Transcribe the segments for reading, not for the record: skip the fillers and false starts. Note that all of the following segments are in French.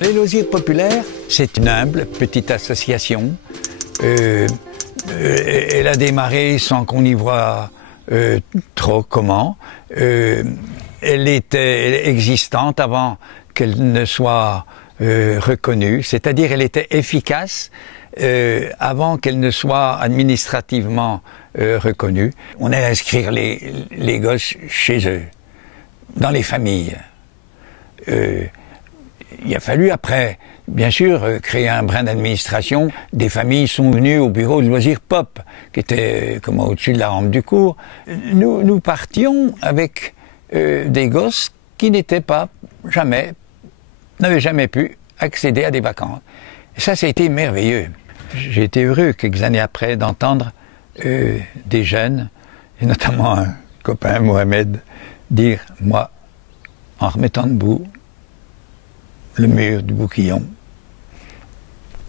Les loisirs populaires, c'est une humble petite association. Elle a démarré sans qu'on y voit trop comment. Elle était existante avant qu'elle ne soit reconnue, c'est-à-dire elle était efficace avant qu'elle ne soit administrativement reconnue. On a inscrire les gosses chez eux, dans les familles. Il a fallu après, bien sûr, créer un brin d'administration. Des familles sont venues au bureau de loisirs pop, qui était comme au-dessus de la rampe du cours. Nous partions avec des gosses qui n'étaient pas n'avaient jamais pu accéder à des vacances. Et ça a été merveilleux. J'ai été heureux quelques années après d'entendre des jeunes, et notamment un copain, Mohamed, dire « Moi, en remettant debout le mur du Bouquillon,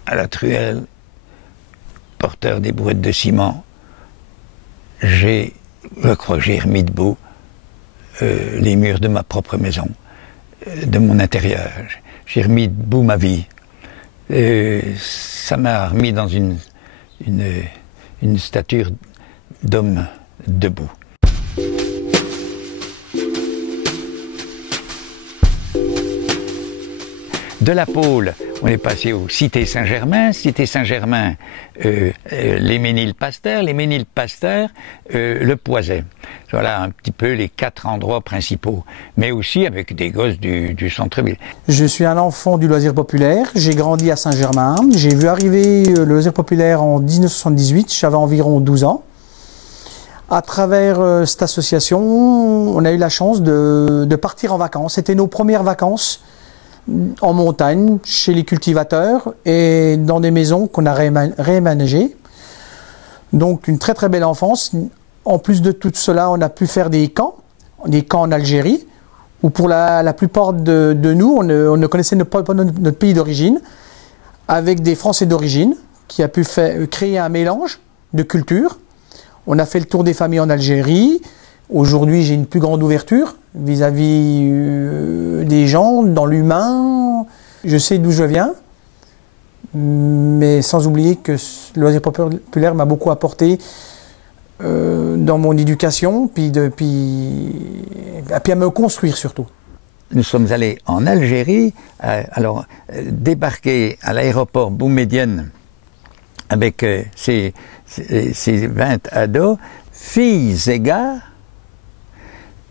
à la truelle, porteur des brouettes de ciment, je crois que j'ai remis debout les murs de ma propre maison, de mon intérieur. J'ai remis debout ma vie. Ça m'a remis dans une stature d'homme debout. » De la Pôle, on est passé au Cité Saint-Germain. Cité Saint-Germain, les Ménil-Pasteur. Les Ménil-Pasteur, le Poiset. Voilà un petit peu les 4 endroits principaux. Mais aussi avec des gosses du centre-ville. Je suis un enfant du loisir populaire. J'ai grandi à Saint-Germain. J'ai vu arriver le loisir populaire en 1978. J'avais environ 12 ans. À travers cette association, on a eu la chance de partir en vacances. C'était nos premières vacances en montagne, chez les cultivateurs et dans des maisons qu'on a réaménagées. Donc une très très belle enfance. En plus de tout cela, on a pu faire des camps en Algérie, où pour la plupart de nous, on ne connaissait pas notre pays d'origine, avec des Français d'origine, qui a pu créer un mélange de cultures. On a fait le tour des familles en Algérie. Aujourd'hui, j'ai une plus grande ouverture vis-à-vis des gens, dans l'humain. Je sais d'où je viens, mais sans oublier que le loisir populaire m'a beaucoup apporté dans mon éducation, puis à me construire surtout. Nous sommes allés en Algérie, débarquer à l'aéroport Boumedienne avec ces 20 ados, filles et gars,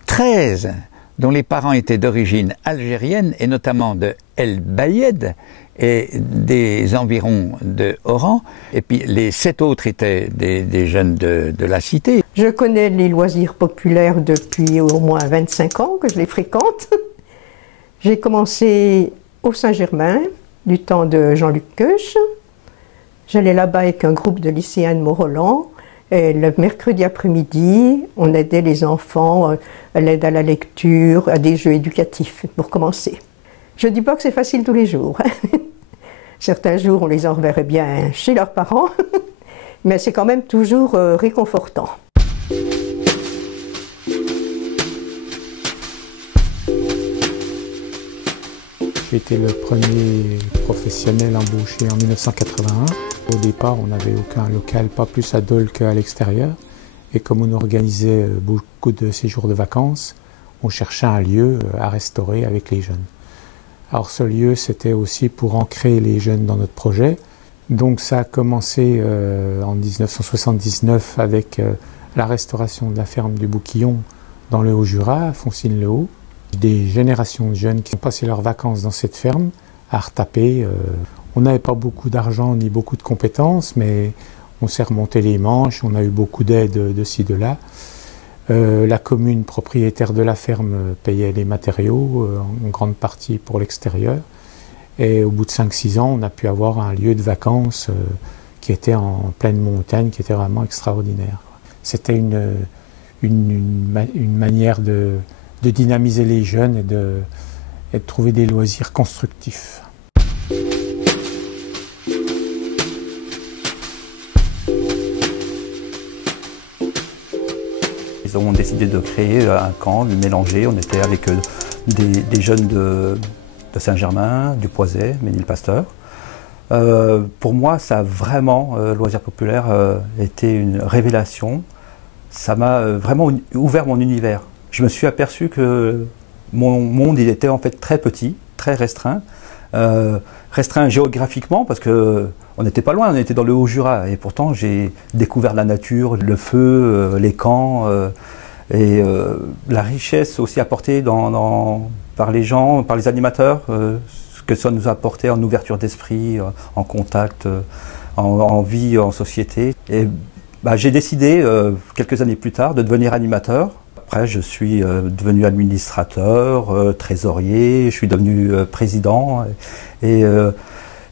13 dont les parents étaient d'origine algérienne et notamment de El Bayed et des environs de Oran, et puis les 7 autres étaient des jeunes de la cité. Je connais les loisirs populaires depuis au moins 25 ans que je les fréquente. J'ai commencé au Saint-Germain du temps de Jean-Luc Queuch. J'allais là-bas avec un groupe de lycéens de Mont-Roland. Et le mercredi après-midi, on aidait les enfants à l'aide à la lecture, à des jeux éducatifs, pour commencer. Je ne dis pas que c'est facile tous les jours. Certains jours, on les enverrait bien chez leurs parents, mais c'est quand même toujours réconfortant. J'ai été le premier professionnel embauché en 1981. Au départ, on n'avait aucun local, pas plus à Dole qu'à l'extérieur. Et comme on organisait beaucoup de séjours de vacances, on cherchait un lieu à restaurer avec les jeunes. Alors ce lieu, c'était aussi pour ancrer les jeunes dans notre projet. Donc ça a commencé en 1979 avec la restauration de la ferme du Bouquillon dans le Haut-Jura, à Foncine-le-Haut. Des générations de jeunes qui ont passé leurs vacances dans cette ferme à retaper. On n'avait pas beaucoup d'argent ni beaucoup de compétences, mais on s'est remonté les manches, on a eu beaucoup d'aide de ci, de là. La commune propriétaire de la ferme payait les matériaux, en grande partie pour l'extérieur. Et au bout de 5-6 ans, on a pu avoir un lieu de vacances qui était en pleine montagne, qui était vraiment extraordinaire. C'était une manière de dynamiser les jeunes et de trouver des loisirs constructifs. Ils ont décidé de créer un camp, de mélanger. On était avec des jeunes de Saint-Germain, du Poiset, Ménilpasteur. Pour moi, ça a vraiment, loisir populaire, été une révélation. Ça m'a vraiment ouvert mon univers. Je me suis aperçu que mon monde, il était en fait très petit, très restreint. Restreint géographiquement parce que on n'était pas loin, on était dans le Haut-Jura. Et pourtant, j'ai découvert la nature, le feu, les camps, et la richesse aussi apportée par les gens, par les animateurs, ce que ça nous a apporté en ouverture d'esprit, en contact, en vie, en société. Et j'ai décidé, quelques années plus tard, de devenir animateur. Après, je suis devenu administrateur, trésorier, je suis devenu président. Et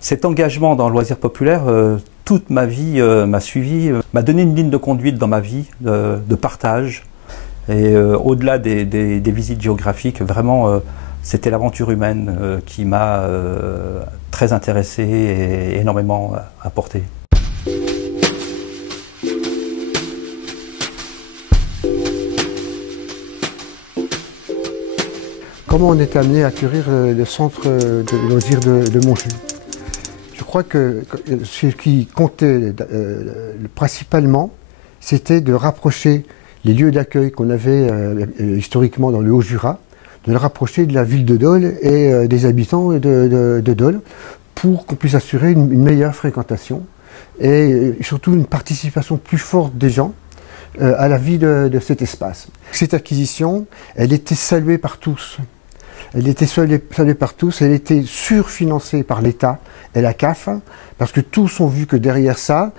cet engagement dans le loisir populaire, toute ma vie m'a suivi, m'a donné une ligne de conduite dans ma vie, de partage. Et au-delà des visites géographiques, vraiment, c'était l'aventure humaine qui m'a très intéressé et énormément apporté. Comment on est amené à acquérir le centre de loisirs de Montjoux? Je crois que ce qui comptait principalement, c'était de rapprocher les lieux d'accueil qu'on avait historiquement dans le Haut-Jura, de le rapprocher de la ville de Dole et des habitants de Dole, pour qu'on puisse assurer une meilleure fréquentation et surtout une participation plus forte des gens à la vie de cet espace. Cette acquisition, elle était saluée par tous. Elle était saluée par tous, elle était surfinancée par l'État et la CAF, parce que tous ont vu que derrière ça,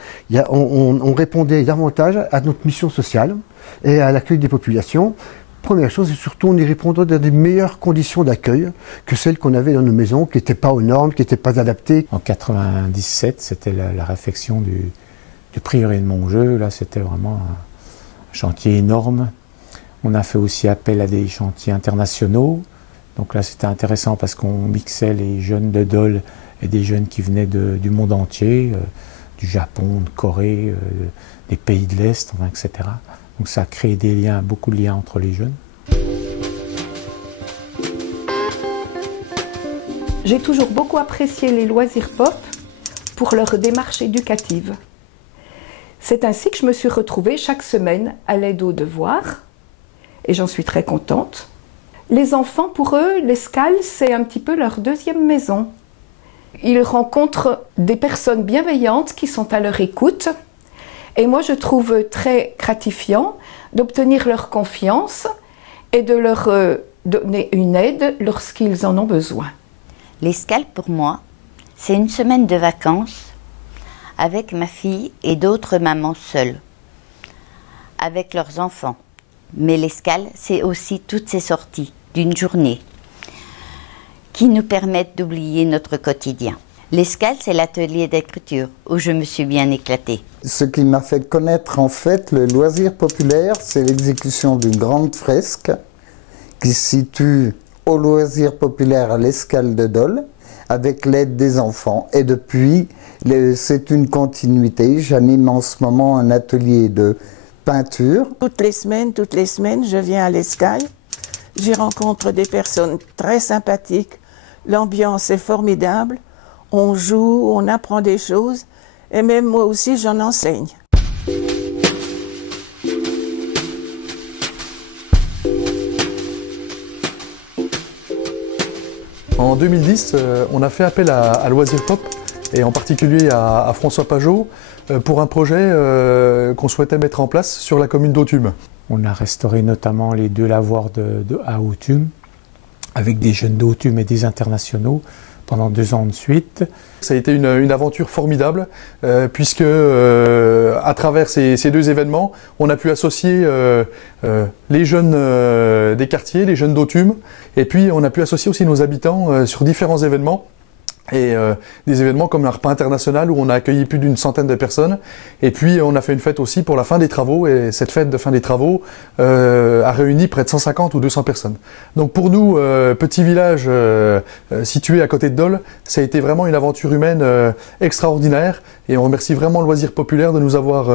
on répondait davantage à notre mission sociale et à l'accueil des populations. Première chose, et surtout on y répondait dans des meilleures conditions d'accueil que celles qu'on avait dans nos maisons, qui n'étaient pas aux normes, qui n'étaient pas adaptées. En 1997, c'était la réfection du prieuré de Montjoux. Là, c'était vraiment un chantier énorme. On a fait aussi appel à des chantiers internationaux. Donc là, c'était intéressant parce qu'on mixait les jeunes de Dole et des jeunes qui venaient du monde entier, du Japon, de Corée, des pays de l'Est, etc. Donc ça a créé des liens, beaucoup de liens entre les jeunes. J'ai toujours beaucoup apprécié les loisirs pop pour leur démarche éducative. C'est ainsi que je me suis retrouvée chaque semaine à l'aide aux devoirs, et j'en suis très contente. Les enfants, pour eux, l'escale, c'est un petit peu leur deuxième maison. Ils rencontrent des personnes bienveillantes qui sont à leur écoute. Et moi, je trouve très gratifiant d'obtenir leur confiance et de leur donner une aide lorsqu'ils en ont besoin. L'escale, pour moi, c'est une semaine de vacances avec ma fille et d'autres mamans seules, avec leurs enfants. Mais l'escale, c'est aussi toutes ces sorties d'une journée qui nous permettent d'oublier notre quotidien. L'escale, c'est l'atelier d'écriture où je me suis bien éclatée. Ce qui m'a fait connaître en fait le loisir populaire, c'est l'exécution d'une grande fresque qui se situe au loisir populaire à l'Escale de Dole avec l'aide des enfants. Et depuis, c'est une continuité. J'anime en ce moment un atelier de peinture. Toutes les semaines, je viens à l'Escale. J'y rencontre des personnes très sympathiques. L'ambiance est formidable. On joue, on apprend des choses. Et même moi aussi, j'en enseigne. En 2010, on a fait appel à Loisir Pop, et en particulier à François Pajot, pour un projet qu'on souhaitait mettre en place sur la commune d'Authume. On a restauré notamment les 2 lavoirs à Authume, avec des jeunes d'Authume et des internationaux, pendant 2 ans de suite. Ça a été une aventure formidable, puisque à travers ces 2 événements, on a pu associer les jeunes des quartiers, les jeunes d'Authume, et puis on a pu associer aussi nos habitants sur différents événements. Et des événements comme un repas international où on a accueilli plus d'une centaine de personnes. Et puis on a fait une fête aussi pour la fin des travaux, et cette fête de fin des travaux a réuni près de 150 ou 200 personnes. Donc pour nous, petit village situé à côté de Dole, ça a été vraiment une aventure humaine extraordinaire, et on remercie vraiment le Loisir Populaire de nous avoir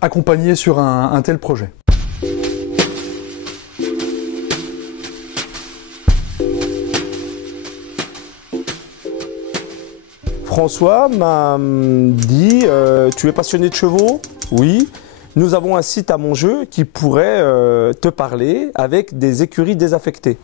accompagnés sur un tel projet. François m'a dit tu es passionné de chevaux? Oui. Nous avons un site à Montjeu qui pourrait te parler avec des écuries désaffectées.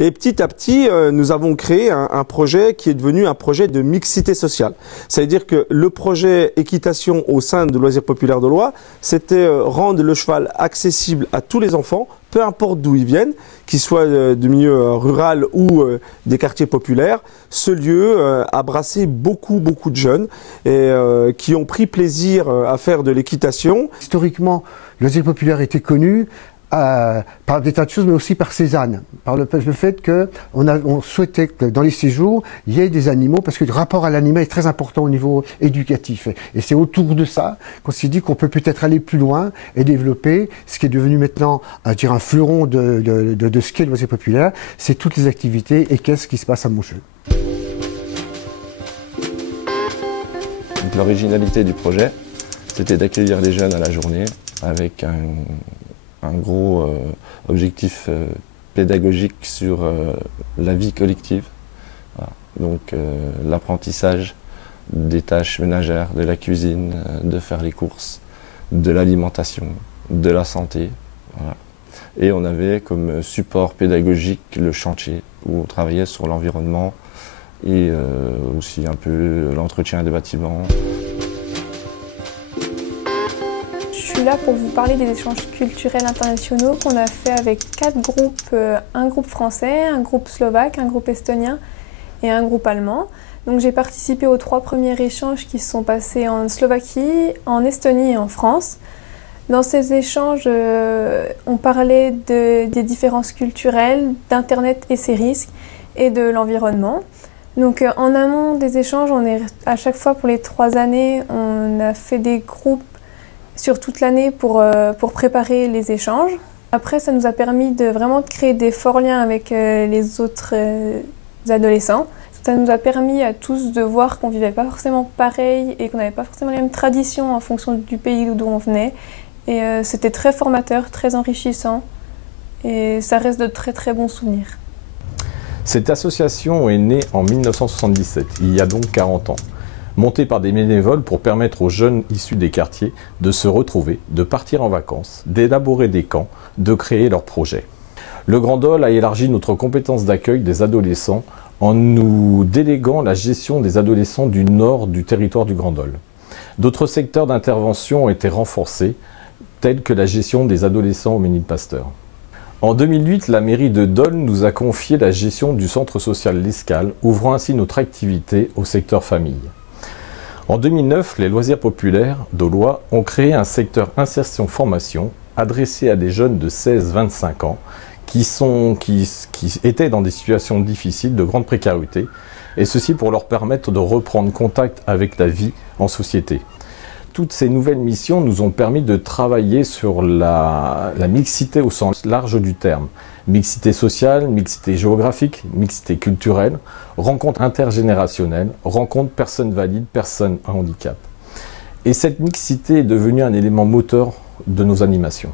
Et petit à petit, nous avons créé un projet qui est devenu un projet de mixité sociale. C'est-à-dire que le projet équitation au sein de Loisirs Populaires Dolois, c'était rendre le cheval accessible à tous les enfants, peu importe d'où ils viennent, qu'ils soient du milieu rural ou des quartiers populaires. Ce lieu a brassé beaucoup de jeunes et qui ont pris plaisir à faire de l'équitation. Historiquement, le loisir populaire était connu par des tas de choses, mais aussi par Cézanne, par le fait qu'on souhaitait que dans les séjours, il y ait des animaux, parce que le rapport à l'animal est très important au niveau éducatif. Et c'est autour de ça qu'on s'est dit qu'on peut peut-être aller plus loin et développer ce qui est devenu maintenant un fleuron de ce qu'est le loisir populaire, c'est toutes les activités équestres qui se passent à Montjeu. L'originalité du projet, c'était d'accueillir les jeunes à la journée avec un gros objectif pédagogique sur la vie collective. Voilà. Donc l'apprentissage des tâches ménagères, de la cuisine, de faire les courses, de l'alimentation, de la santé. Voilà. Et on avait comme support pédagogique le chantier où on travaillait sur l'environnement et aussi un peu l'entretien des bâtiments. Je suis là pour vous parler des échanges culturels internationaux qu'on a fait avec 4 groupes, un groupe français, un groupe slovaque, un groupe estonien et un groupe allemand. Donc j'ai participé aux 3 premiers échanges qui se sont passés en Slovaquie, en Estonie et en France. Dans ces échanges, on parlait des différences culturelles, d'Internet et ses risques et de l'environnement. Donc en amont des échanges, à chaque fois pour les 3 années, on a fait des groupes sur toute l'année pour préparer les échanges. Après, ça nous a permis de vraiment créer des forts liens avec les autres adolescents. Ça nous a permis à tous de voir qu'on ne vivait pas forcément pareil et qu'on n'avait pas forcément les mêmes traditions en fonction du pays d'où on venait. Et c'était très formateur, très enrichissant et ça reste de très bons souvenirs. Cette association est née en 1977, il y a donc 40 ans. Montée par des bénévoles pour permettre aux jeunes issus des quartiers de se retrouver, de partir en vacances, d'élaborer des camps, de créer leurs projets. Le Grand Dole a élargi notre compétence d'accueil des adolescents en nous déléguant la gestion des adolescents du nord du territoire du Grand Dole. D'autres secteurs d'intervention ont été renforcés, tels que la gestion des adolescents au Ménilpaster. En 2008, la mairie de Dole nous a confié la gestion du centre social L'Escale, ouvrant ainsi notre activité au secteur famille. En 2009, les loisirs populaires dolois ont créé un secteur insertion-formation adressé à des jeunes de 16-25 ans qui étaient dans des situations difficiles, de grande précarité, et ceci pour leur permettre de reprendre contact avec la vie en société. Toutes ces nouvelles missions nous ont permis de travailler sur la mixité au sens large du terme. Mixité sociale, mixité géographique, mixité culturelle, rencontres intergénérationnelles, rencontres personnes valides, personnes à handicap. Et cette mixité est devenue un élément moteur de nos animations.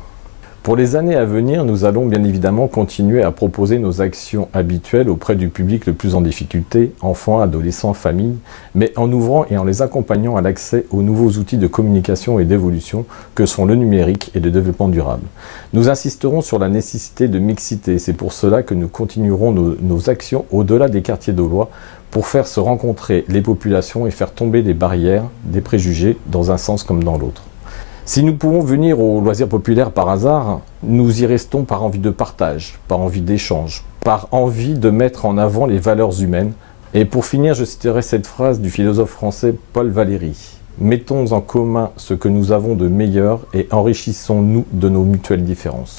Pour les années à venir, nous allons bien évidemment continuer à proposer nos actions habituelles auprès du public le plus en difficulté, enfants, adolescents, familles, mais en ouvrant et en les accompagnant à l'accès aux nouveaux outils de communication et d'évolution que sont le numérique et le développement durable. Nous insisterons sur la nécessité de mixité, c'est pour cela que nous continuerons nos actions au-delà des quartiers dolois pour faire se rencontrer les populations et faire tomber des barrières, des préjugés dans un sens comme dans l'autre. Si nous pouvons venir aux loisirs populaires par hasard, nous y restons par envie de partage, par envie d'échange, par envie de mettre en avant les valeurs humaines. Et pour finir, je citerai cette phrase du philosophe français Paul Valéry. Mettons en commun ce que nous avons de meilleur et enrichissons-nous de nos mutuelles différences.